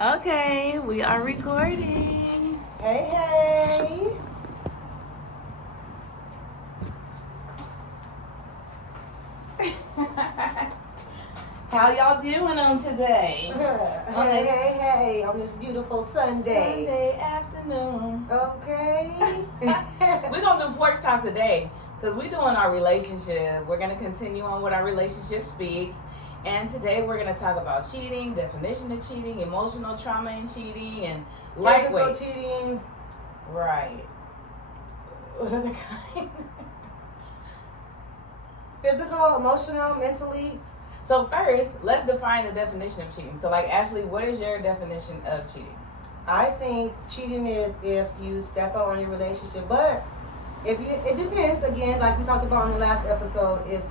Okay, we are recording. Hey. How y'all doing on today? Hey, on this beautiful Sunday. Sunday afternoon. Okay. We're going to do porch talk today because we're doing our relationship. We're going to continue on with our relationship speaks. And today we're going to talk about cheating, definition of cheating, emotional trauma in cheating, and lightweight. Physical cheating. Right. What other kind? Physical, emotional, mentally. So first, let's define the definition of cheating. So like, Ashley, what is your definition of cheating? I think cheating is if you step out on your relationship, but it depends, again, like we talked about in the last episode, if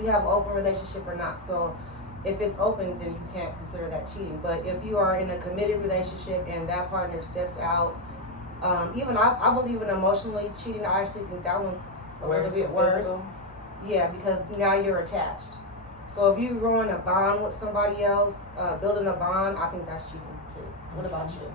you have an open relationship or not. So if it's open, then you can't consider that cheating. But if you are in a committed relationship and that partner steps out, even I believe in emotionally cheating. I actually think that one's a little bit worse. Physical? Yeah, because now you're attached. So if you ruin a bond with somebody else, building a bond, I think that's cheating too. What about you?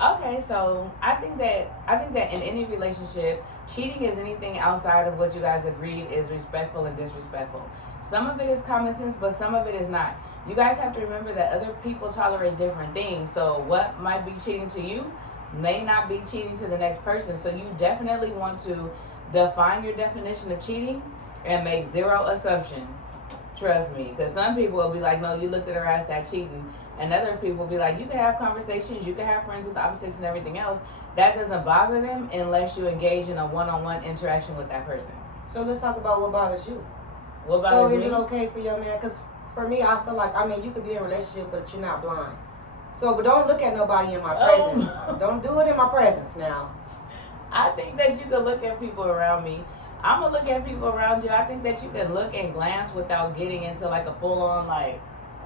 Okay, so I think that in any relationship, cheating is anything outside of what you guys agreed is respectful and disrespectful. Some of it is common sense, but some of it is not. You guys have to remember that other people tolerate different things. So what might be cheating to you may not be cheating to the next person. So you definitely want to define your definition of cheating and make zero assumption. Trust me, because some people will be like, no, you looked at her ass, that cheating. And other people will be like, you can have conversations, you can have friends with opposites and everything else. That doesn't bother them unless you engage in a one-on-one interaction with that person. So let's talk about what bothers you. What bothers So is me? it okay for your man? Because for me, I feel like, you could be in a relationship, but you're not blind. So, but don't look at nobody in my presence. Don't do it in my presence now. I think that you can look at people around me. I'm going to look at people around you. I think that you can look and glance without getting into like a full-on like,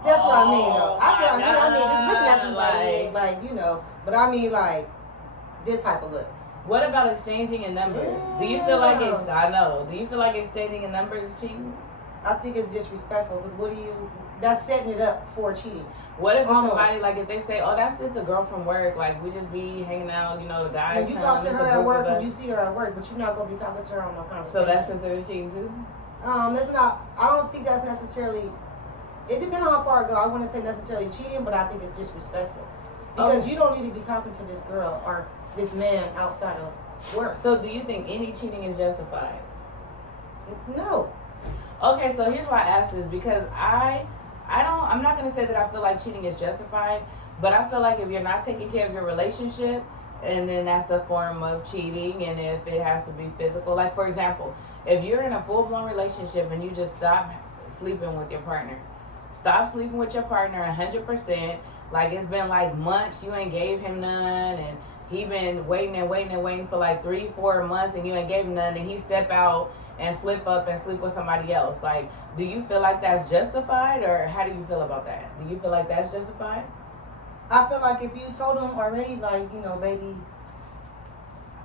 that's what I mean, though. That's what I mean. God, Just looking at somebody, but I mean, like, this type of look. What about exchanging in numbers? Do you feel like do you feel like exchanging in numbers is cheating? I think it's disrespectful because that's setting it up for cheating. What if it's somebody, like, if they say, oh, that's just a girl from work, like, we just be hanging out, the guys. When you talk to her at work, and you see her at work, but you're not going to be talking to her on no conversation. So that's considered cheating too? It's not, I don't think that's necessarily, it depends on how far it goes. I wouldn't say necessarily cheating, but I think it's disrespectful. Because you don't need to be talking to this girl or this man outside of work. So do you think any cheating is justified? No. Okay, so here's why I asked this, because I'm not going to say that I feel like cheating is justified, but I feel like if you're not taking care of your relationship, and then that's a form of cheating, and if it has to be physical, like for example, if you're in a full-blown relationship and you just stop sleeping with your partner, stop sleeping with your partner 100%, like it's been like months, you ain't gave him none, and he been waiting for like 3-4 months, and you ain't gave him none, and he step out and slip up and sleep with somebody else. Like, do you feel like that's justified, or how do you feel about that? Do you feel like that's justified? I feel like if you told him already, like, baby,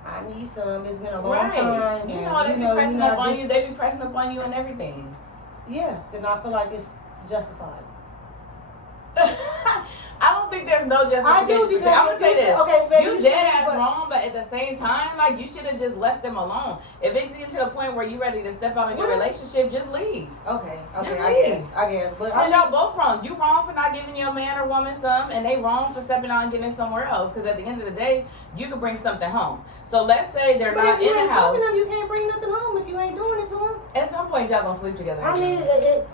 I need some, it's been a long time. They be pressing up on you. They be pressing up on you and everything. Yeah, then I feel like it's justified. I don't think there's no justification. I do, because I'm gonna say this. Okay, baby, you dead ass wrong, but at the same time, like, you should have just left them alone. If it's getting to the point where you ready to step out in your relationship, just leave. Okay, just I leave. guess. But because y'all both wrong. You wrong for not giving your man or woman some, and they wrong for stepping out and getting it somewhere else. Because at the end of the day, you could bring something home. So let's say they're not in the house. You can't bring nothing home if you ain't doing it to them. At some point, y'all gonna sleep together. I mean,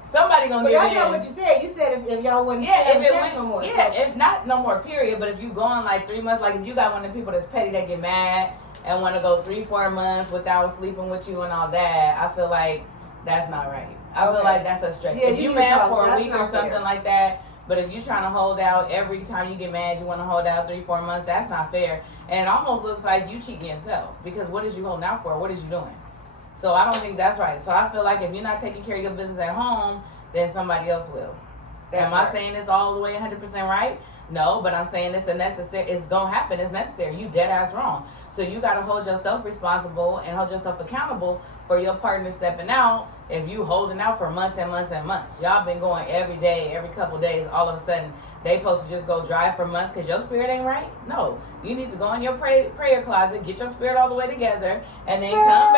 somebody gonna get in. That's not what you said. You said if y'all wouldn't if it sex no more. Yeah, so. If not no more, period. But if you going like 3 months, like if you got one of the people that's petty that get mad and want to go 3-4 months without sleeping with you and all that, I feel like that's not right. I feel like that's a stretch. Yeah, if you mad for a week or something like that, but if you're trying to hold out every time you get mad, you want to hold out 3-4 months, that's not fair. And it almost looks like you cheating yourself, because what is you holding out for? What is you doing? So I don't think that's right. So I feel like if you're not taking care of your business at home, then somebody else will. Am I saying this all the way 100% right? No, but I'm saying it's a necessary. It's gonna happen. It's necessary. You dead ass wrong. So you gotta hold yourself responsible and hold yourself accountable for your partner stepping out. If you holding out for months and months and months, y'all been going every day, every couple days. All of a sudden, they supposed to just go drive for months because your spirit ain't right. No, you need to go in your prayer closet, get your spirit all the way together, and then come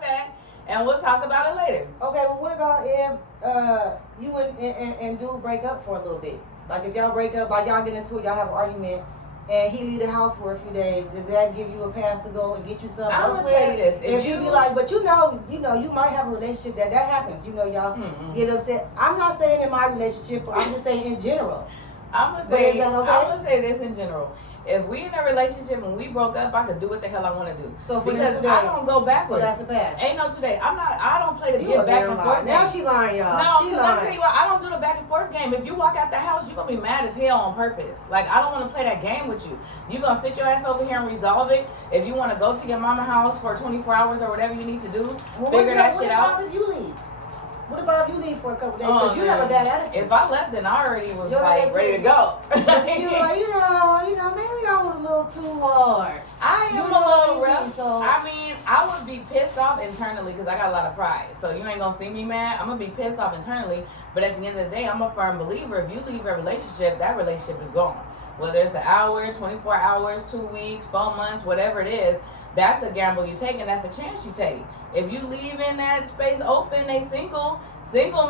back, and we'll talk about it later. Okay, well, what about if you and dude break up for a little bit? Like if y'all break up, like y'all get into it, y'all have an argument, and he leave the house for a few days, does that give you a pass to go and get you something I'm elsewhere? gonna tell you this: if you be like, but you might have a relationship that happens. Y'all get upset. I'm not saying in my relationship. I'm just saying in general. I'm gonna say this in general. If we in a relationship and we broke up, I could do what the hell I want to do. So for because 2 days, I don't go backwards. So that's a pass. Ain't no 2 days. I don't play the get back and forth game. Now she lying, y'all. No, she because I'm telling you what, I don't do the back and forth game. If you walk out the house, you're gonna be mad as hell on purpose. Like I don't want to play that game with you. You gonna sit your ass over here and resolve it. If you want to go to your mama house for 24 hours or whatever you need to do, figure that shit out. What about if you leave? What about if you leave for a couple days because you have a bad attitude? If I left, then I already was ready to go. You were like, maybe I was a little too hard. I am a little rough. So I mean, I would be pissed off internally because I got a lot of pride. So you ain't gonna see me mad. I'm gonna be pissed off internally. But at the end of the day, I'm a firm believer. If you leave a relationship, that relationship is gone. Whether it's an hour, 24 hours, 2 weeks, 4 months, whatever it is. That's a gamble you take, and that's a chance you take. If you leave in that space open, they single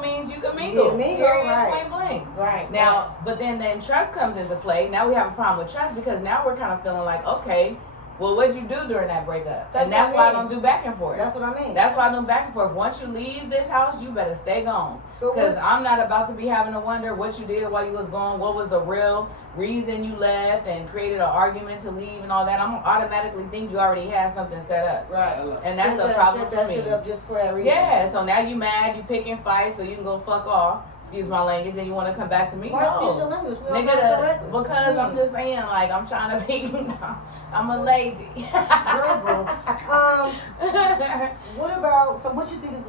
means you can mingle. Right. Point blank. Right. Now, but then trust comes into play. Now we have a problem with trust because now we're kind of feeling like, okay, well, what'd you do during that breakup? That's why I don't do back and forth. That's what I mean. That's why I don't back and forth. Once you leave this house, you better stay gone. Because I'm not about to be having to wonder what you did while you was gone. What was the real reason you left and created an argument to leave and all that? I'm gonna automatically think you already had something set up. Right. And that's a problem for me. Set that shit up just for that reason. Yeah. So now you mad, you picking fights, so you can go fuck off. Excuse my language, and you want to come back to me? Why excuse your language? Nigga, because I'm just saying, like, I'm trying to be, I'm a lady. What about, so what you think is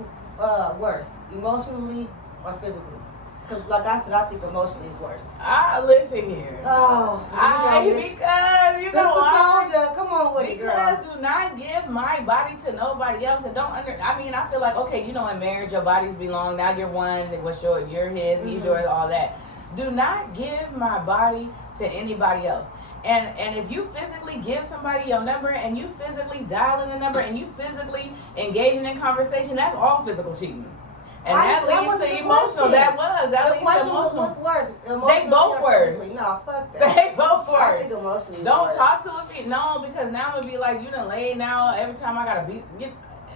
worse, emotionally or physically? Because like I said, I think emotionally is worse. Listen here. Oh, because you know what? Soldier, come on with it, girl. Because do not give my body to nobody else, and I feel like, okay, in marriage, your bodies belong. Now you're one. What's you're his, he's yours, all that. Do not give my body to anybody else. And if you physically give somebody your number and you physically dial in the number and you physically engaging in conversation, that's all physical cheating. And that leads to emotional. That leads to emotional. What's worse? They both worse. No, fuck that. They both worse. I think emotionally Don't talk to a no, because now it'll be like you done laid now. Every time I gotta beat.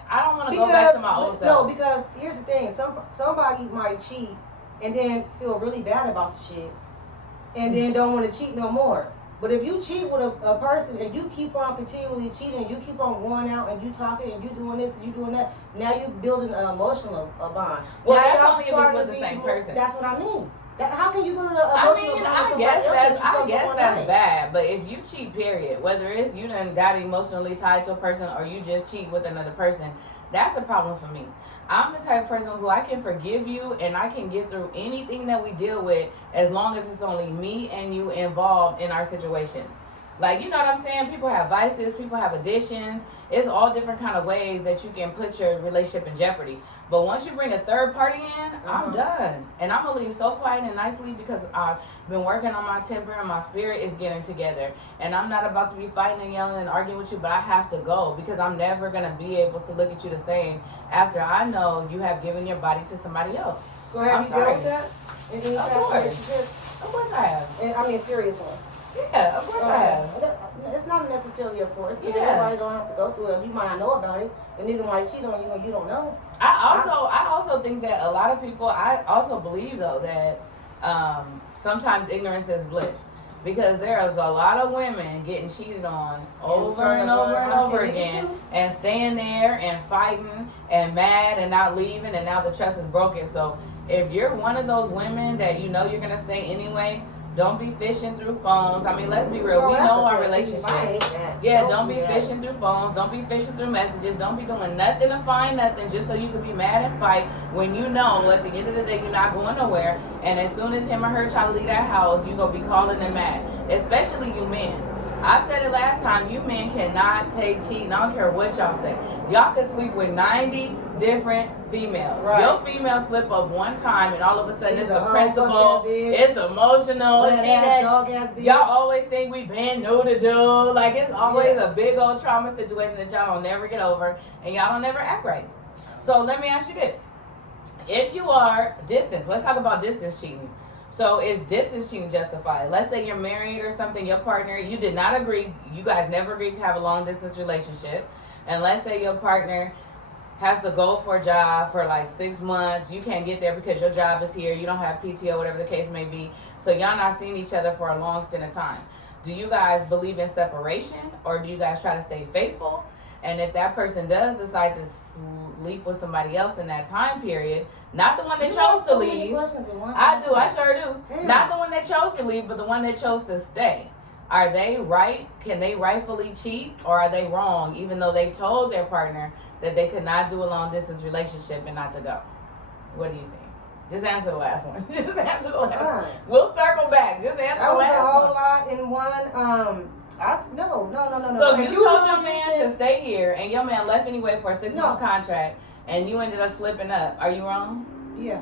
I don't want to go back to my old self. No, because here's the thing. Somebody might cheat and then feel really bad about the shit, and then don't want to cheat no more. But if you cheat with a person and you keep on continually cheating, you keep on going out and you talking and you doing this and you doing that, now you building an emotional bond. Well, now that's only if it's with the same person. That's what I mean. How can you go to the emotional bond? I guess that's bad. But if you cheat, period, whether it's you done got emotionally tied to a person or you just cheat with another person, that's a problem for me. I'm the type of person who I can forgive you and I can get through anything that we deal with as long as it's only me and you involved in our situations. Like, you know what I'm saying? People have vices, people have addictions. It's all different kind of ways that you can put your relationship in jeopardy. But once you bring a third party in, I'm done. And I'm going to leave so quiet and nicely because I've been working on my temper and my spirit is getting together. And I'm not about to be fighting and yelling and arguing with you, but I have to go because I'm never going to be able to look at you the same after I know you have given your body to somebody else. So have you dealt with that in any past relationships? Of course I have. And, I mean, serious ones. Yeah, of course I have. It's not necessarily, of course, because everybody don't have to go through it. You might not know about it, and neither might cheat on you, and you don't know. I also think that a lot of people. I also believe though that sometimes ignorance is bliss, because there's a lot of women getting cheated on over and over again, and staying there and fighting and mad and not leaving, and now the trust is broken. So if you're one of those women that you know you're gonna stay anyway, Don't be fishing through phones. I mean, let's be real. We know our relationship. Yeah, don't be fishing through phones. Don't be fishing through messages. Don't be doing nothing to find nothing just so you can be mad and fight when you know at the end of the day you're not going nowhere. And as soon as him or her try to leave that house, you're going to be calling them mad. Especially you men. I said it last time, you men cannot take cheating. I don't care what y'all say. Y'all can sleep with 90 different females. Right. Your female slip up one time and all of a sudden it's the principal, it's emotional, y'all always think we been new to do. Like it's always a big old trauma situation that y'all don't never get over and y'all don't never act right. So let me ask you this. If you are distance, let's talk about distance cheating. So is distance cheating justified? Let's say you're married or something, your partner, you did not agree, you guys never agreed to have a long distance relationship. And let's say your partner has to go for a job for like 6 months. You can't get there because your job is here. You don't have PTO, whatever the case may be. So y'all not seeing each other for a long stint of time. Do you guys believe in separation or do you guys try to stay faithful? And if that person does decide to sleep with somebody else in that time period, not the one that chose to leave. I sure do. Yeah. Not the one that chose to leave, but the one that chose to stay. Are they right? Can they rightfully cheat? Or are they wrong, even though they told their partner that they could not do a long distance relationship and not to go? What do you think? Just answer the last one. Just answer the last one. We'll circle back. Just answer the last one. That was a whole lot in one. No. So you told your man to stay here, and your man left anyway for a 6 month contract, and you ended up slipping up. Are you wrong? Yeah.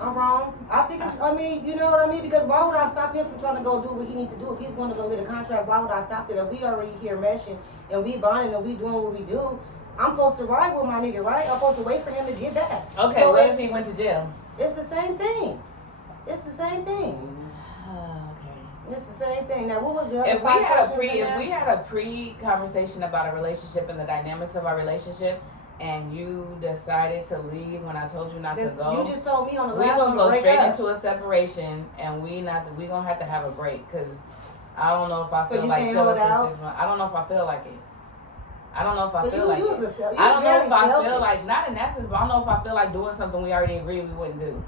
I'm wrong. I think it's, I mean, you know what I mean? Because why would I stop him from trying to go do what he needs to do? If he's going to go get a contract, why would I stop it? If we already here meshing, and we bonding, and we doing what we do, I'm supposed to ride with my nigga, right? I'm supposed to wait for him to get back. Okay, so what if he went to jail? It's the same thing. It's the same thing. It's the same thing. Now, what was the other if we had a pre-conversation about a relationship and the dynamics of our relationship, and you decided to leave when I told you not to go, you just told me on the last one we're gonna go straight into a separation, and we gonna have to have a break because I don't know if I feel like chilling for 6 months. I don't know if I feel like it. I don't know if I feel like it. I don't know if I feel like, not in that sense, but I don't know if I feel like doing something we already agreed we wouldn't do.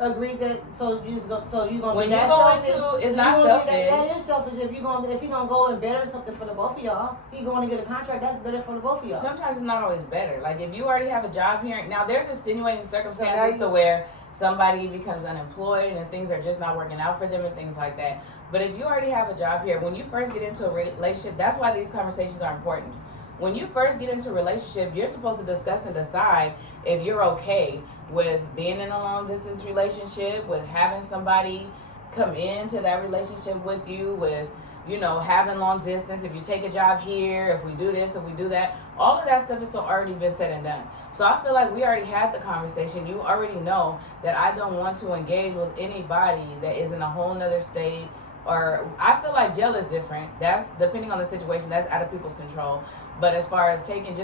Agreed that you're gonna when be that selfish. It's not selfish. That is selfish. If you're gonna go and better something for the both of y'all, he going to get a contract that's better for the both of y'all. Sometimes it's not always better. Like if you already have a job here, now there's extenuating circumstances to where somebody becomes unemployed and things are just not working out for them and things like that. But if you already have a job here, when you first get into a relationship, that's why these conversations are important. When you first get into a relationship, you're supposed to discuss and decide if you're okay with being in a long distance relationship, with having somebody come into that relationship with you, with, you know, having long distance, if you take a job here, if we do this, if we do that. All of that stuff is already been said and done. So I feel like we already had the conversation. You already know that I don't want to engage with anybody that is in a whole nother state. Or I feel like jail is different. That's depending on the situation. That's out of people's control. But as far as take a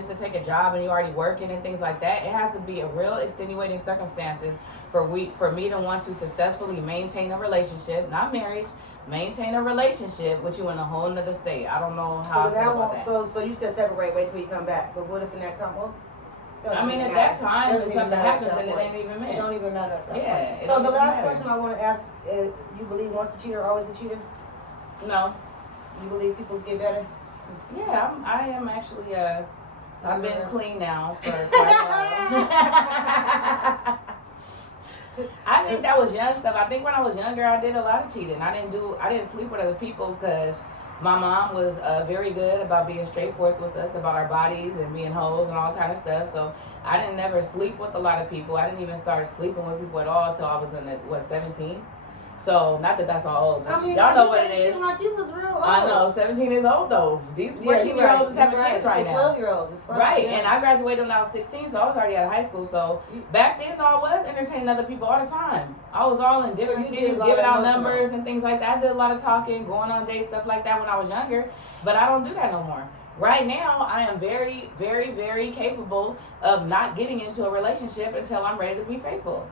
job and you're already working and things like that, it has to be a real extenuating circumstances for me to want to successfully maintain a relationship, not marriage, maintain a relationship with you in a whole nother state. I don't know how I feel about that. So you said separate, wait till you come back. But what if in that time? Well, I mean, at that time, if something happens and it ain't even meant. It don't even matter at that point. So the last question I want to ask is, you believe once a cheater, always a cheater? No. You believe people get better? Yeah, I am actually, I've been clean now for quite a while. I think that was young stuff. I think when I was younger, I did a lot of cheating. I didn't sleep with other people because my mom was very good about being straightforward with us about our bodies and being hoes and all kind of stuff. So I didn't never sleep with a lot of people. I didn't even start sleeping with people at all until I was in 17. So not that that's all old. Y'all know what it is. Like you was real old. I know 17 is old though. These 14-year-olds is having kids right now. 12-year-olds is fun. Right, and I graduated when I was 16, so I was already out of high school. So back then, though, I was entertaining other people all the time. I was all in different cities, giving out numbers and things like that. I did a lot of talking, going on dates, stuff like that when I was younger. But I don't do that no more. Right now, I am very, very, very capable of not getting into a relationship until I'm ready to be faithful.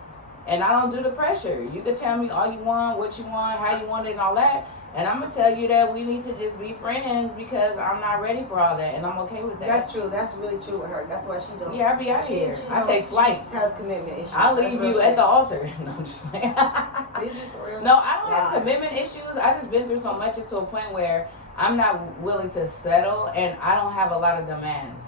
And I don't do the pressure. You can tell me all you want, what you want, how you want it, and all that. And I'm going to tell you that we need to just be friends because I'm not ready for all that. And I'm okay with that. That's true. That's really true with her. That's why she don't. Yeah, I'll be out here. I take flight. She has commitment issues. I'll leave you at the altar. No, I'm just playing. Did you for real? No, I don't have commitment issues. I just been through so much to a point where I'm not willing to settle, and I don't have a lot of demands.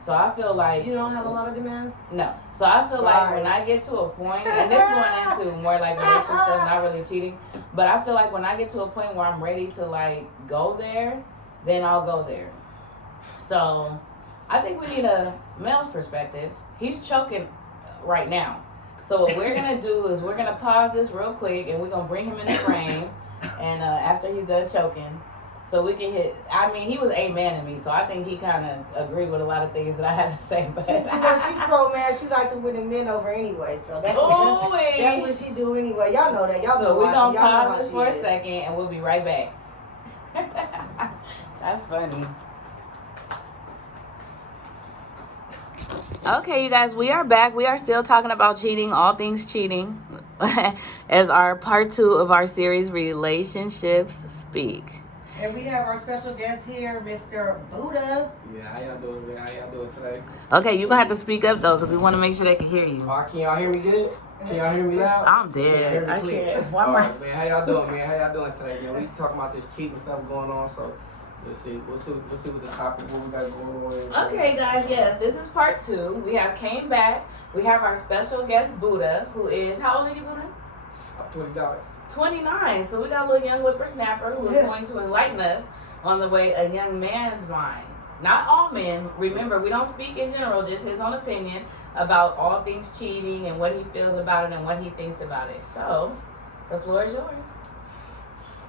So I feel like you don't have a lot of demands. No. So I feel like when I get to a point, and this going into more like relationship stuff, not really cheating, but I feel like when I get to a point where I'm ready to like go there, then I'll go there. So I think we need a male's perspective. He's choking right now. So what we're gonna do is we're gonna pause this real quick, and we're gonna bring him in the frame, and after he's done choking. So we can hit. I mean, he was a man to me, so I think he kind of agreed with a lot of things that I had to say. But she's pro man. She like to win the men over anyway, so that's what she do anyway. Y'all know that. Y'all so we're gonna pause this for a second, and we'll be right back. That's funny. Okay, you guys, we are back. We are still talking about cheating, all things cheating, as our part 2 of our series, Relationships Speak. And we have our special guest here, Mr. Buddha. Yeah, how y'all doing, man? How y'all doing today? Okay, you're going to have to speak up, though, because we want to make sure they can hear you. Can y'all hear me good? Can y'all hear me loud? I'm dead. I can't. All right, man. How y'all doing, man? How y'all doing today, man? We talking about this cheating stuff going on, so let's see. We'll see what the topic, what we got going on. Okay, guys, yes, this is part 2. We have came back. We have our special guest, Buddha, who is, how old are you, Buddha? I'm $20. 29. So we got a little young whippersnapper who is going to enlighten us on the way a young man's mind. Not all men. Remember, we don't speak in general, just his own opinion about all things cheating and what he feels about it and what he thinks about it. So, the floor is yours.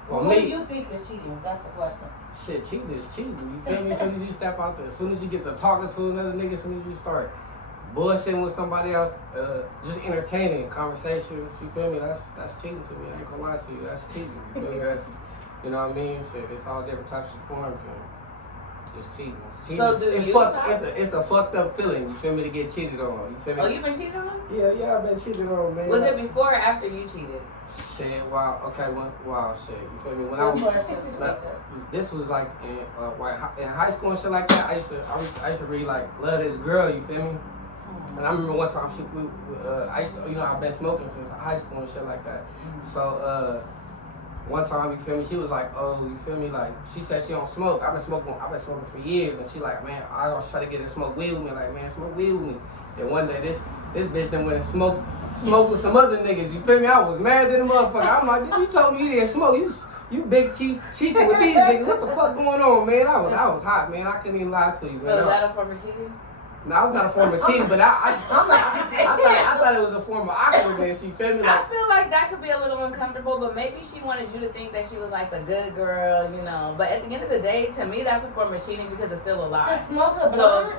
Well, what do you think is cheating? That's the question. Shit, cheating is cheating. You feel me? As soon as you step out there, as soon as you get to talking to another nigga, as soon as you start bullshitting with somebody else, just entertaining conversations, you feel me? That's cheating to me. I ain't gonna lie to you. That's cheating. You feel me? That's, you know what I mean? Shit, it's all different types of forms, and it's cheating. So it's a fucked up feeling, you feel me, to get cheated on. You feel me? Oh, you been cheated on? Yeah, I've been cheated on, man. Was it before or after you cheated? Shit, wow, shit. You feel me? When I was, this was like in high school and shit like that. I used to read like Love This Girl. You feel me? And I remember one time I used to, I've been smoking since high school and shit like that. So one time, you feel me, she was like, oh, you feel me, like, she said she don't smoke. I've been smoking for years, and she like, man, I was trying to get her to smoke weed with me, like, man, smoke weed with me. Then one day, this bitch then went and smoked with some other niggas, you feel me? I was mad than a motherfucker. I'm like, bitch, you told me you didn't smoke, you big chiefing with these niggas, what the fuck going on, man? I was hot, man, I couldn't even lie to you. So is that a form of cheating? No, I was not a form of cheating, but I thought it was a form of awkwardness, you feel me? Like, I feel like that could be a little uncomfortable, but maybe she wanted you to think that she was like the good girl, But at the end of the day, to me, that's a form of cheating because it's still a lie. To smoke a blunt?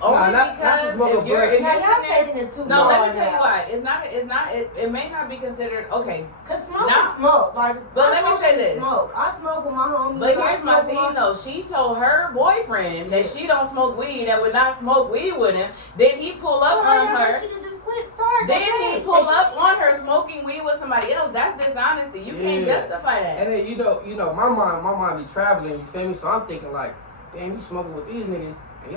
Only not because to smoke a blunt. Y'all taking it too far. No, let me tell you why. It may not be considered, okay. Cause smoke is smoke. But let me say this. I smoke with my homies. But here's my thing though. She told her boyfriend that she don't smoke weed and would not smoke weed with him. Then he pull up on her. She done just quit starting. Then he pull up on her smoking weed with somebody else. That's dishonesty. You can't justify that. And then my mind be traveling, you feel me? So I'm thinking like, damn, you smoking with these niggas. And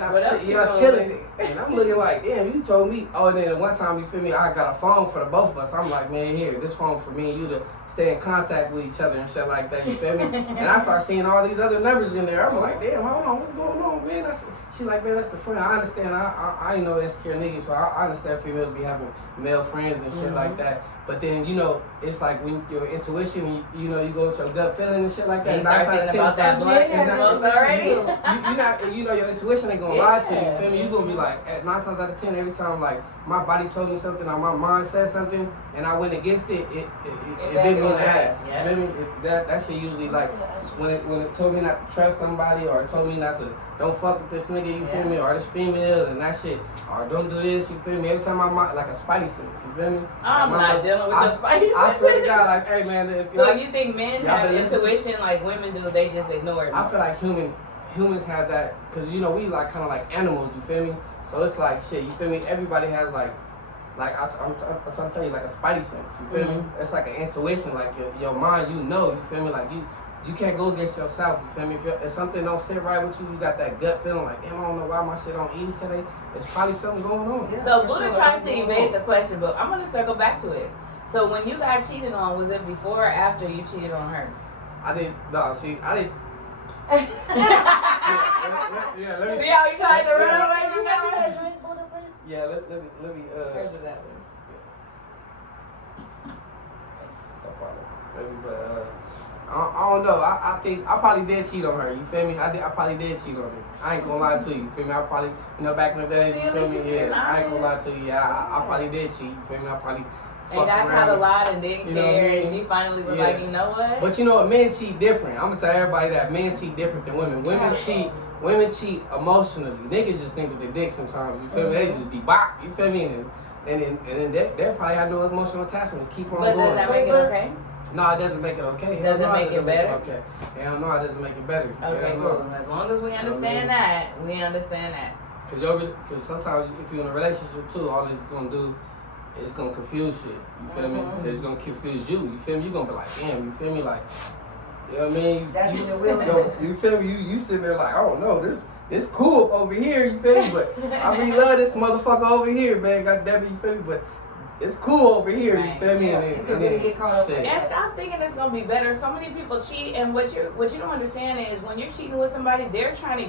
y'all chilling, and I'm looking like, damn, you told me. Oh, and then one time, you feel me, I got a phone for the both of us. I'm like, man, here, this phone for me and you to stay in contact with each other and shit like that, you feel me? And I start seeing all these other numbers in there. I'm like, damn, hold on, what's going on, man? She like, man, that's the friend. I understand. I ain't no insecure nigga, so I understand females be having male friends and shit like that. But then, it's like when your intuition, you go with your gut feeling and shit like that. You start thinking about that blunt you smoked already. Your intuition ain't gonna lie to you. You feel me? You gonna be like, at 9 times out of 10, every time like my body told me something or my mind said something, and I went against it, it bit me in the ass. You feel me? That shit usually like when it told me not to trust somebody or it told me not to don't fuck with this nigga, you feel me, or this female and that shit, or don't do this, you feel me? Every time my mind like a spidey sense, you feel me? I'm not dealing with your spidey sense. I swear to God, like, hey man. So you think men have intuition like women do? They just ignore it. I feel like humans have that because we like kind of like animals, you feel me? So it's like shit, you feel me? Everybody has like I'm trying to tell you like a spidey sense, you feel me? It's like an intuition, like your mind, you feel me? Like you can't go against yourself, you feel me? If something don't sit right with you, you got that gut feeling like, damn, I don't know why my shit don't ease today. It's probably something going on. Yeah, so Buddha tried to evade the question, but I'm gonna circle back to it. So when you got cheated on, was it before or after you cheated on her? I didn't. No, see, I didn't. Yeah, let me. See how you tried to run away Can from you grab me that? that drink, Buddha, please? Yeah, let me. Where's it at? No problem. Maybe, but I don't know. I think I probably did cheat on her. You feel me? I probably did cheat on her. I ain't gonna lie to you. You feel me? I probably, back in the day. See, You at feel least me? you being Yeah. I ain't gonna lie honest. to you. Yeah, I probably did cheat. You feel me? I probably. And that kind of lied and didn't You know what I care. mean? And she finally was Yeah. like, you know what? But you know what? Men cheat different. I'm gonna tell everybody that men cheat different than women. Women cheat emotionally. Niggas just think with their dick sometimes. You feel me? They just be bop. You feel me? And then they probably have no emotional attachments. Keep on But going. does that make it okay? No, it doesn't make it okay. Does it make it better? Okay. Hell no, it doesn't make it better. Okay, Hell cool. no. As long as we understand that, we understand that. Cause sometimes if you're in a relationship too, all it's gonna do is gonna confuse shit. You feel me? Cause it's gonna confuse you. You feel me? You gonna be like, damn. You feel me? Like, you know what I mean? That's you, what it will do. You feel me? You sitting there like, oh no, this cool over here. You feel me? But I really love this motherfucker over here, man. God damn it, you feel me? But it's cool over here. Right. You feel me? Yeah, And you then, can and really then get caught up. shit. And stop thinking it's gonna be better. So many people cheat, and what you don't understand is when you're cheating with somebody,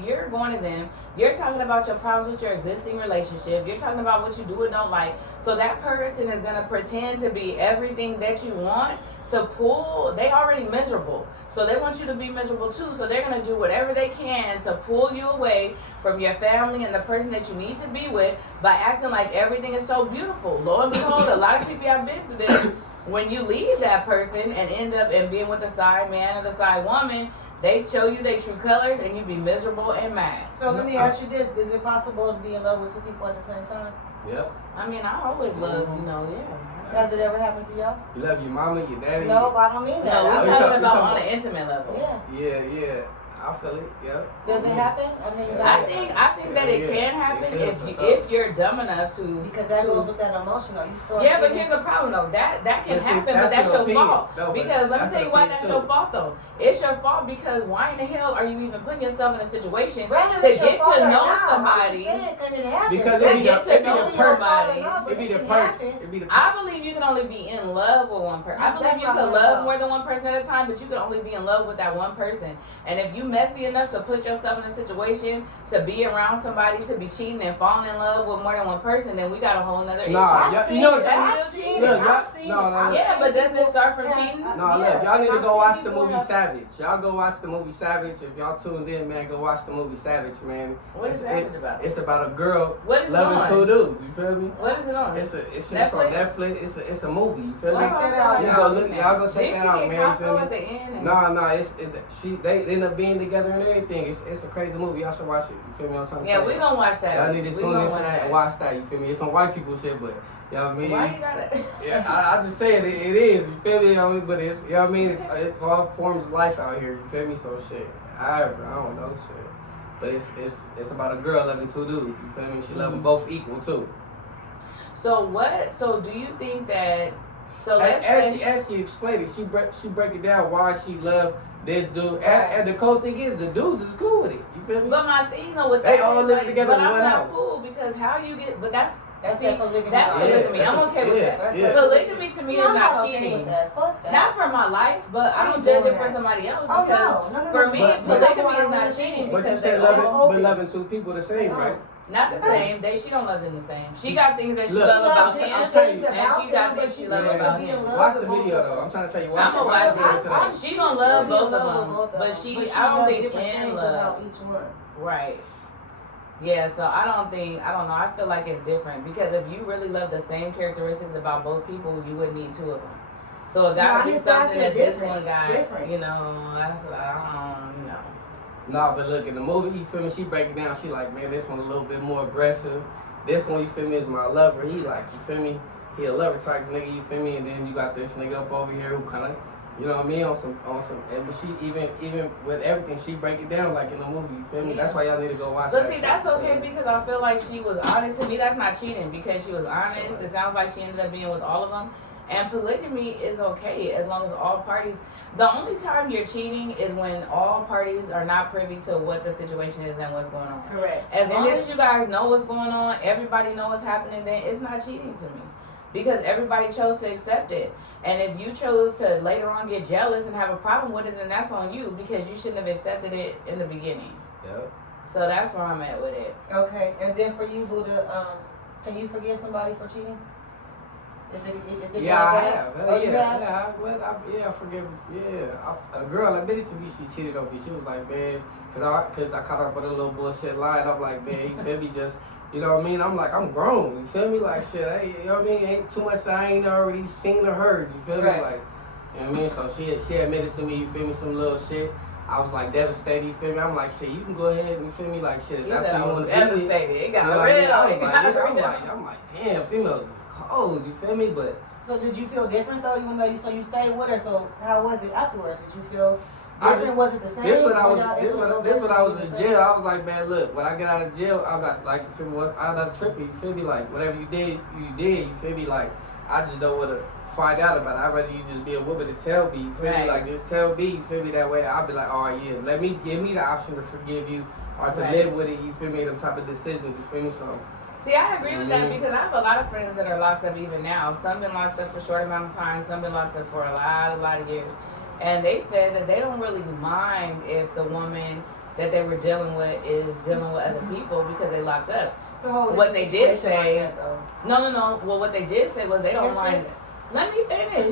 you're going to them, you're talking about your problems with your existing relationship, you're talking about what you do and don't like. So that person is gonna pretend to be everything that you want to pull. They already miserable, so they want you to be miserable too. So they're gonna do whatever they can to pull you away from your family and the person that you need to be with by acting like everything is so beautiful. Lo and behold, a lot of people have been through this. When you leave that person and end up in being with the side man or the side woman, they show you their true colors and you be miserable and mad. So let me ask you this: is it possible to be in love with two people at the same time? Yep. I mean, I always love, yeah. Has it ever happened to y'all? You love your mama, your daddy. No, I don't mean that. No, we're we talking talking about on about- an intimate level. Yeah. Yeah. I feel it. Yeah. Does it happen? I mean, I think that it can happen if you're dumb enough to. because that goes with that emotional. You start. Yeah, but here's the problem though. That can But see, happen, but that's that's an your opinion. fault. No, but Because let me that's tell an you why opinion that's too. your fault though. It's your fault because why in the hell are you even putting yourself in a situation Whether to it's your get fault to or know not, I'm somebody? just saying, can it happen? Because To it be get to know the perks. somebody. It be the perks. It be the I believe you can only be in love with one person. I believe That's you what can I love thought. more than one person at a time, but you can only be in love with that one person. And if you messy enough to put yourself in a situation to be around somebody, to be cheating and falling in love with more than one person, then we got a whole nother issue. Nah, I've you know seen it. that's I've still seen cheating. it. Look, I've y'all- seen no, it. no, I've Yeah, seen but doesn't it people- start from yeah, cheating? No, yeah, look, y'all need to I've go seen watch the people movie have- Savage. Y'all go watch the movie Savage. If y'all tuned in, man, go watch the movie Savage, man. What is Savage about? It's about a girl What is it loving on? two dudes. You feel me? What is it on? It's on Netflix? Netflix. It's a movie. You feel me? Check that out. You go look, y'all go check Didn't that she out, get man. You caught feel though me? at the end? And- They end up being together and everything. It's a crazy movie. Y'all should watch it. You feel me? I'm trying to Yeah, tell we you. gonna watch that. Y'all need to We tune gonna in for watch that that. and watch that. You feel me? It's some white people shit, but you know what I mean? Why you gotta? Yeah, I just say it is. You feel me? You know what I mean? But it's, you know what I mean? It's all forms of life out here. You feel me? So shit. However, I don't know shit. But it's about a girl loving two dudes. You feel me? She love them both equal too. So what? So do you think that? So let's As she explained it, she break it down why she loved this dude. And the cool thing is the dudes is cool with it. You feel me? But my thing though with They that all is, live like, together but in I'm one not house. cool because how you get? But that's That's see, that polygamy. that's polygamy. I'm okay with that. Yeah. Polygamy to me See, is I'm not okay cheating. with that. Fuck that. Not for my life, but I I don't ain't judge doing it for that. somebody else Oh, because no. for me, But- polygamy is not cheating But you because said they all loving two people the same, right? not the same. She don't love them the same. She got things that she Look, love about I'm him, telling you. and she got things she love about him. Watch the video though. I'm trying to tell you. I'm gonna watch it. She gonna love both of them, but I don't think in love. each one. Right. Yeah, so I don't know. I feel like it's different because if you really love the same characteristics about both people, you wouldn't need two of them. So if that No, would I be just said something that this different, one got, different. that's what I don't, Nah, but look, in the movie, you feel me? She break it down. She like, man, this one a little bit more aggressive. This one, you feel me, is my lover. He like, you feel me? He a lover type nigga, you feel me? And then you got this nigga up over here who kind of, you know what I mean, on some. And but she even with everything, she break it down like in the movie. You feel me? Yeah. That's why y'all need to go watch that. But see, shit. that's okay because I feel like she was honest. To me, that's not cheating because she was honest. It sounds like she ended up being with all of them. And polygamy is okay as long as all parties. The only time you're cheating is when all parties are not privy to what the situation is and what's going on. Correct. As long as you guys know what's going on, everybody know what's happening, then it's not cheating to me. because everybody chose to accept it. And if you chose to later on get jealous and have a problem with it, then that's on you because you shouldn't have accepted it in the beginning. Yep. So that's where I'm at with it. Okay, and then for you, Buddha, can you forgive somebody for cheating? Is it Yeah, I like have. that? Yeah, Oh, you have? I forgive. Yeah, a girl admitted to me she cheated on me. She was like, man, cause I caught up with a little bullshit lie, and I'm like, man, you feel me? Just, you know what I mean? I'm like, I'm grown. You feel me? Like shit, you know what I mean? Ain't too much that I ain't already seen or heard. You feel me? Right. Like, you know what I mean? So she admitted to me. You feel me? Some little shit. I was like devastated, you feel me? I'm like, shit, you can go ahead, you feel me? Like, shit, if that's what you want to do. Devastated. It got real. I'm like, damn, females is cold, you feel me? But So did you feel different though, even though you stayed with her? So how was it afterwards? Did you feel different? Was it the same? This what I was in jail. I was like, man, look, when I get out of jail, I'm not like, you feel me? I'm not tripping, you feel me? Like, whatever you did, you feel me? Like, I just don't want to find out about it. I'd rather you just be a woman to tell me, you feel me? Like, just tell me, you feel me? That way I'll be like, oh yeah, give me the option to forgive you or to live with it, you feel me? Them type of decisions, you feel me? So see, I agree with that because I have a lot of friends that are locked up even now. Some been locked up for a short amount of time, some been locked up for a lot of years. And they said that they don't really mind if the woman that they were dealing with is dealing with other people because they locked up. So what they did say, like that, no. Well, what they did say was they don't mind. Let me finish.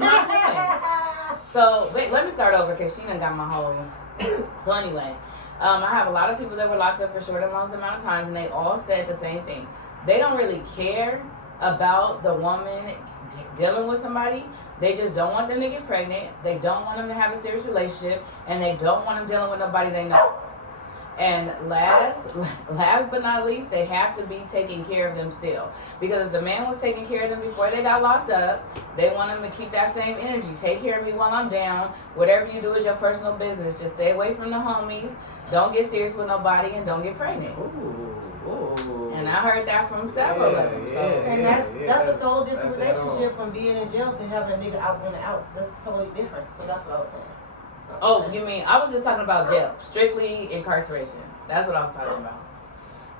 So wait, let me start over because she done got my whole. So anyway, I have a lot of people that were locked up for short and long amount of times, and they all said the same thing. They don't really care about the woman dealing with somebody. They just don't want them to get pregnant. They don't want them to have a serious relationship, and they don't want them dealing with nobody they know. And last but not least, they have to be taking care of them still. Because if the man was taking care of them before they got locked up, they want them to keep that same energy. Take care of me while I'm down. Whatever you do is your personal business. Just stay away from the homies. Don't get serious with nobody and don't get pregnant. Ooh. And I heard that from several of them. So. And that's a total different relationship from being in jail to having a nigga out on the outs. That's totally different. So that's what I was saying. Oh, you mean, I was just talking about jail. Strictly incarceration. That's what I was talking about.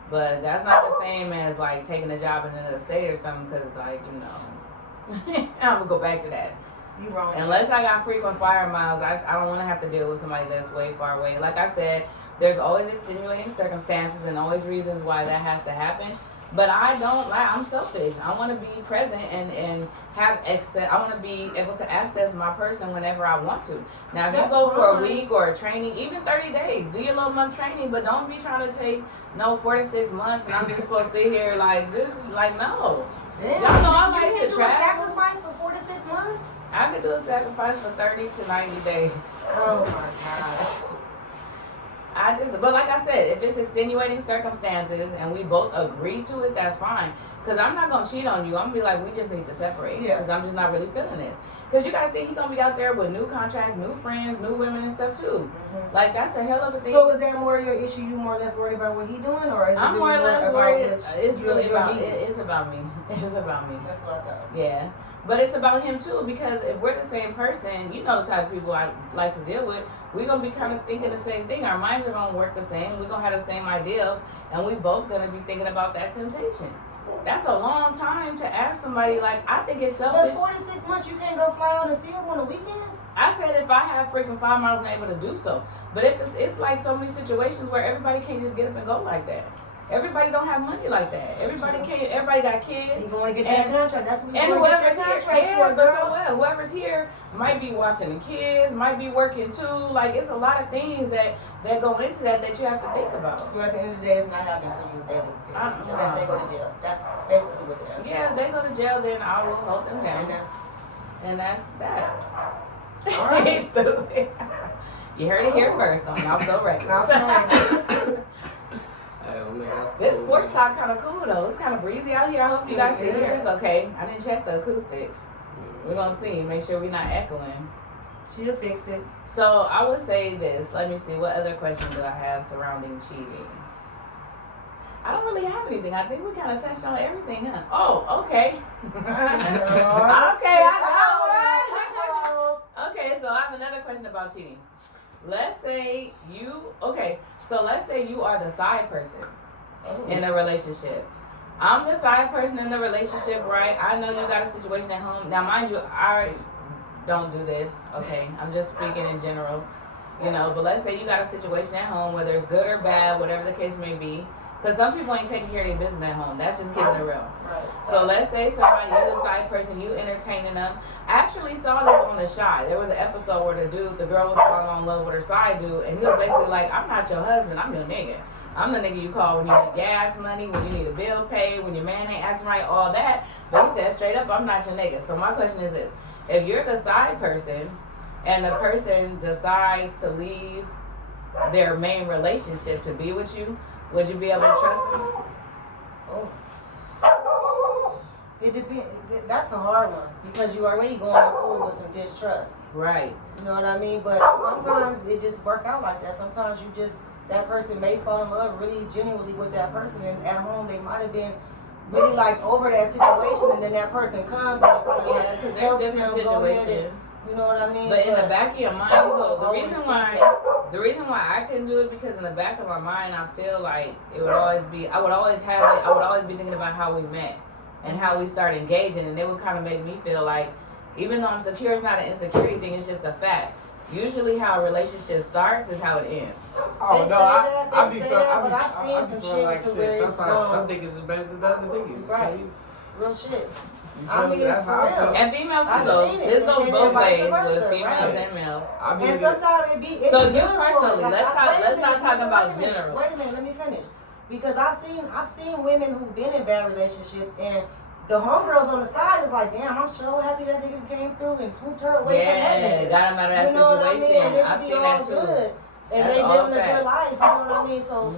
But that's not the same as, like, taking a job in another state or something, because, like, you know, I'm going to go back to that. You wrong. Unless I got frequent flyer miles, I don't want to have to deal with somebody that's way far away. Like I said, there's always extenuating circumstances and always reasons why that has to happen. But I don't lie. I'm selfish. I want to be present and have access. I want to be able to access my person whenever I want to. Now, if you go for a week or a training, even 30 days, do your little month training, but don't be trying to take 4 to 6 months and I'm just supposed to sit here like this. Like, no. Damn. Y'all know I like to do travel. A sacrifice for 4 to 6 months? I could do a sacrifice for 30 to 90 days. Oh my gosh. But like I said, if it's extenuating circumstances and we both agree to it, that's fine. Because I'm not going to cheat on you. I'm going to be like, we just need to separate. Because I'm just not really feeling it. Because you got to think he's going to be out there with new contracts, new friends, new women and stuff too. Mm-hmm. Like, that's a hell of a thing. So is that more your issue? You more or less worried about what he doing? Or is it I'm really more or less worried. It's really about me. It's about me. It's about me. That's what I thought. Yeah. But it's about him too, because if we're the same person, you know the type of people I like to deal with, we're going to be kind of thinking the same thing. Our minds are going to work the same. We're going to have the same ideals, and we both going to be thinking about that temptation. That's a long time to ask somebody, like, I think it's selfish. But 4 to 6 months, you can't go fly on the seal on the weekend? I said if I have freaking 5 miles and able to do so. But if it's like so many situations where everybody can't just get up and go like that. Everybody don't have money like that. Everybody can't. Everybody got kids. You going to get that contract? That's what you and going to get whoever's that contract here, for, but so what? Whoever's here might be watching the kids, might be working too. Like, it's a lot of things that go into that you have to think about. So at the end of the day, it's not happening for you daily. Unless they go to jail. That's basically what it is. Yeah, if they go to jail, then I will hold them down. And that's that. All right. He's stupid. You heard it here first on Y'all So Reckless. This sports talk kind of cool though. It's kind of breezy out here. I hope you guys can hear us okay. I didn't check the acoustics. We're gonna see. Make sure we're not echoing. She'll fix it. So I would say this. Let me see. What other questions do I have surrounding cheating? I don't really have anything. I think we kind of touched on everything, huh? Oh, okay. Okay, so I have another question about cheating. Let's say you are the side person in a relationship. I'm the side person in the relationship, right? I know you got a situation at home. Now, mind you, I don't do this, okay? I'm just speaking in general, you know. But let's say you got a situation at home, whether it's good or bad, whatever the case may be. Because some people ain't taking care of their business at home. That's just keeping it real. Right. So let's say somebody, you're the side person, you entertaining them. I actually saw this on The Shy. There was an episode where the girl was falling in love with her side dude, and he was basically like, I'm not your husband, I'm your nigga. I'm the nigga you call when you need gas money, when you need a bill paid, when your man ain't acting right, all that. But he said straight up, I'm not your nigga. So my question is this. If you're the side person and the person decides to leave their main relationship to be with you, would you be able to trust them? Oh. It depends. That's a hard one because you already going into it with some distrust. Right. You know what I mean? But sometimes it just work out like that. Sometimes you just, that person may fall in love really genuinely with that person, and at home they might have been really like over that situation, and then that person comes and kind of yeah, because there's different situations. You know what I mean? But in the back of your mind, so the reason why I couldn't do it, because in the back of my mind I feel like it would always be, I would always be thinking about how we met and how we started engaging, and it would kind of make me feel like, even though I'm secure, it's not an insecurity thing, it's just a fact. Usually how a relationship starts is how it ends. Oh They no, I be be feeling, but I've seen some shit like to shit. where it's Sometimes some niggas is better than the other niggas. Right. Real shit. You I feel me? mean, That's for how I feel. real. And females I've too, though. seen it. This goes And both vice ways versa, with females right. and males. I be And sometimes it be So good you for it. personally, Like, let's not talk about wait a minute, general. Wait a minute, let me finish. Because I've seen women who've been in bad relationships, and the homegirls on the side is like, damn, I'm so happy that nigga came through and swooped her away from that Yeah, nigga. got him out of that You know what I mean? situation. And it I've be seen all that too. good. And That's they all living a facts. good life, you know what I mean? So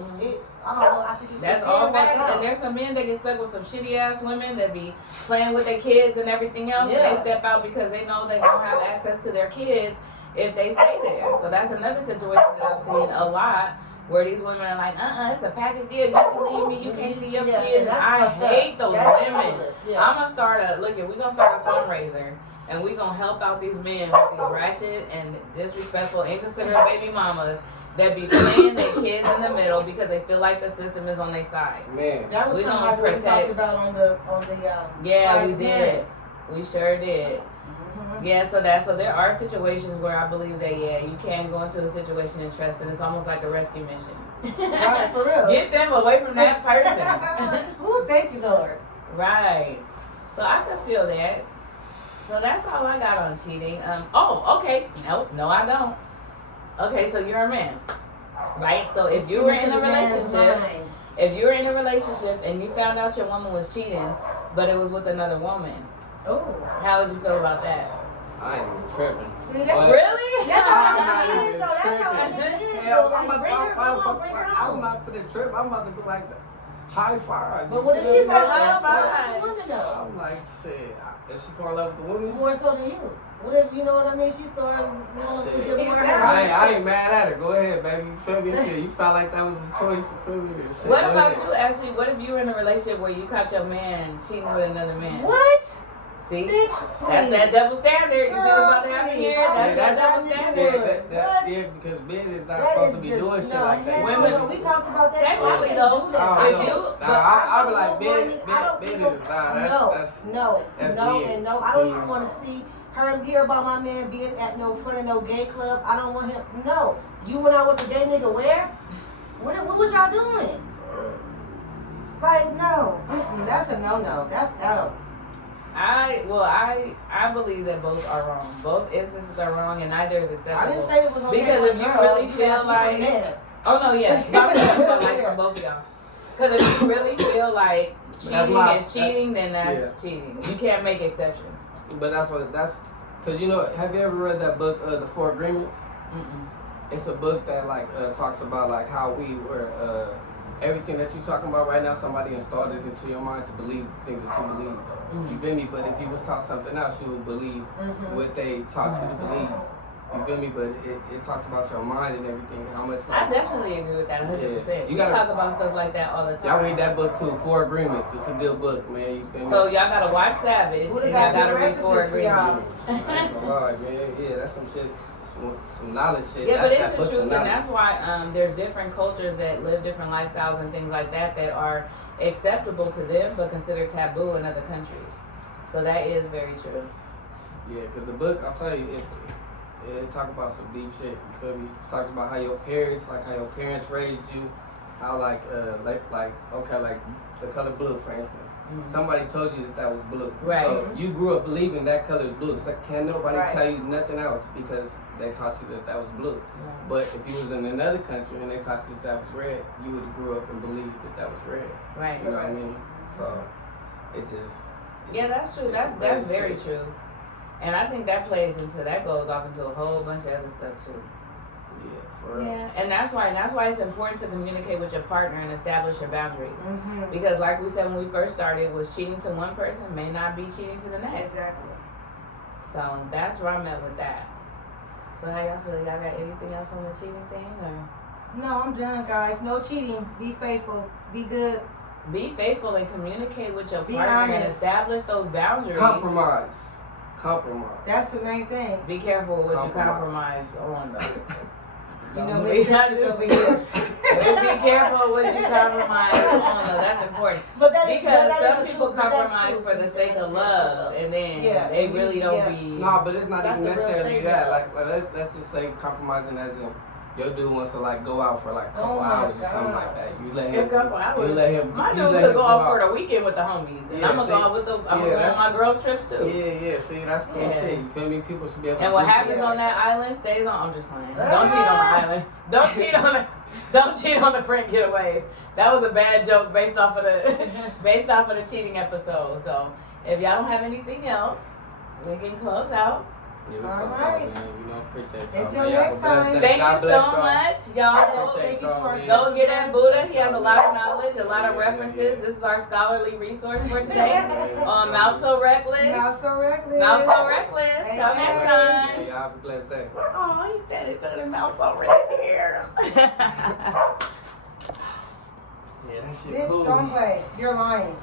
I don't know. I think That's all facts. And there's some men that get stuck with some shitty ass women that be playing with their kids and everything else, Yeah. and they step out because they know they don't have access to their kids if they stay there. So that's another situation that I've seen a lot, where these women are like, it's a package deal. You can leave me. You can't see your kids. And I hate those women. Yeah. I'm gonna start we're gonna start a fundraiser, and we're gonna help out these men with these ratchet and disrespectful, inconsiderate baby mamas that be playing their kids in the middle because they feel like the system is on their side. Man. That was We kind of don't like what we protect- talked about on the Yeah, we private did. parents. We sure did. Mhm. Yeah, so there are situations where I believe that you can go into a situation and trust, and it's almost like a rescue mission. Right, for real. Get them away from that person. Ooh, thank you, Lord. Right. So I could feel that. So that's all I got on cheating. Okay. No, I don't. Okay, so you're a man, right? So if you were in a relationship, and you found out your woman was cheating, but it was with another woman, Oh. how would you feel about that? I ain't even tripping. See, that's But- Really? That's how I'm it is, though. That's how it is, Hell, though. I'm Like, bring her I'm home. not for the trip. I'm about to be like high five. But what if You she's feel like me? high five? woman though? I'm like, shit. If she fall in love with the woman, More so than you. What if you know what I mean? She started, shit. giving her I ain't mad at her. Go ahead, baby. You feel me? Shit, you felt like that was the choice. You feel me? Shit, What go about ahead. you, Ashley? What if you were in a relationship where you caught your man cheating with another man? What? See? Bitch, That's that double standard. You see what's about to happen Girl, here? That's please. that double Yeah, standard. What? yeah, because men is not That supposed is to be just, doing shit no, like that. hell Women- no. We talked about that. Technically, too. I though, can't do that. if no. you- I be like, I don't Ben even- is, that's No, that's no, weird. and no. I don't even want to see her hear about my man being at no front of no gay club. I don't want him. No, you went out with the gay nigga. Where? What was y'all doing? Like, no. That's a no. That's out. I believe that both are wrong. Both instances are wrong, and neither is acceptable. I didn't say it was on Because if you really feel like, oh no, yes, but I'm talking about like from both of y'all. Because if you really feel like cheating is cheating, then that's cheating. You can't make exceptions. But because you know, have you ever read that book, The Four Agreements? Mm-mm. It's a book that talks about like how we were everything that you're talking about right now. Somebody installed it into your mind to believe the things that you believe. Mm-hmm. You feel me? But if you was taught something else, you would believe what they taught you to believe. You feel me? But it talks about your mind and everything. How much? I definitely agree with that 100%. You talk about stuff like that all the time. Y'all read that book too, Four Agreements. It's a good book, man. You feel me? So y'all gotta watch Savage, and y'all gotta read Four Agreements. Alright, man. Yeah, that's some shit. Some knowledge shit. Yeah, but that it's the book's truth, some and knowledge. that's why there's different cultures that live different lifestyles and things like that are acceptable to them but considered taboo in other countries. So that is very true. Yeah, because the book, I'll tell you, it talk about some deep shit. You feel me? It talks about how your parents raised you, how like the color blue, for instance. Mm-hmm. Somebody told you that was blue. Right. So you grew up believing that color is blue. So can't nobody Right. tell you nothing else because they taught you that was blue. Right. But if you was in another country and they taught you that was red, you would have grew up and believed that was red. Right. You know what I mean? So it just. Yeah, that's true. That's very true. And I think that goes off into a whole bunch of other stuff too. Yeah, for real. Yeah, and that's why it's important to communicate with your partner and establish your boundaries. Mm-hmm. Because like we said when we first started, was cheating to one person may not be cheating to the next. Exactly. So that's where I'm at with that. So how y'all feel? Y'all got anything else on the cheating thing or? No, I'm done, guys. No cheating. Be faithful. Be good. Be faithful and communicate with your Be partner and honest. establish those boundaries. Compromise. That's the main thing. Be careful with what you compromise on though. You know, we not just over here. Be careful what you compromise on though. That's important. But Because some people compromise for the sake of love, and then they really don't be. No, but it's not even necessarily that. Like, Let's just say compromising as in your dude wants to like go out for like a couple Oh my hours or something like that. You let him. A couple hours. You let him. My you dude let could him go out for the weekend with the homies, and Yeah, I'm gonna see, go out with I'm gonna go on my girls' trips too. Yeah. See, that's cool Yeah. shit. You feel me? People should be able. And to what do happens that. on that island stays on. I'm just playing. Don't cheat on the island. Don't cheat on the. Don't cheat on the friend getaways. That was a bad joke based off of the cheating episode. So if y'all don't have anything else, we can close out. Yeah, we All come right. out, man. You know, appreciate y'all. Until man. Y'all next have a blessed time. day. Thank God you so bless y'all. much, y'all. Appreciate Thank you to our y'all, man. Go get that Buddha. He has a lot of knowledge, a lot of references. This is our scholarly resource for today on Mouth So Reckless. Not so reckless. Mouth So Reckless. Till next Yeah, time. y'all have a blessed day. Oh, he said it to the Mouth So Reckless here. Yeah, that shit Bitch, cool. don't play. You're lying.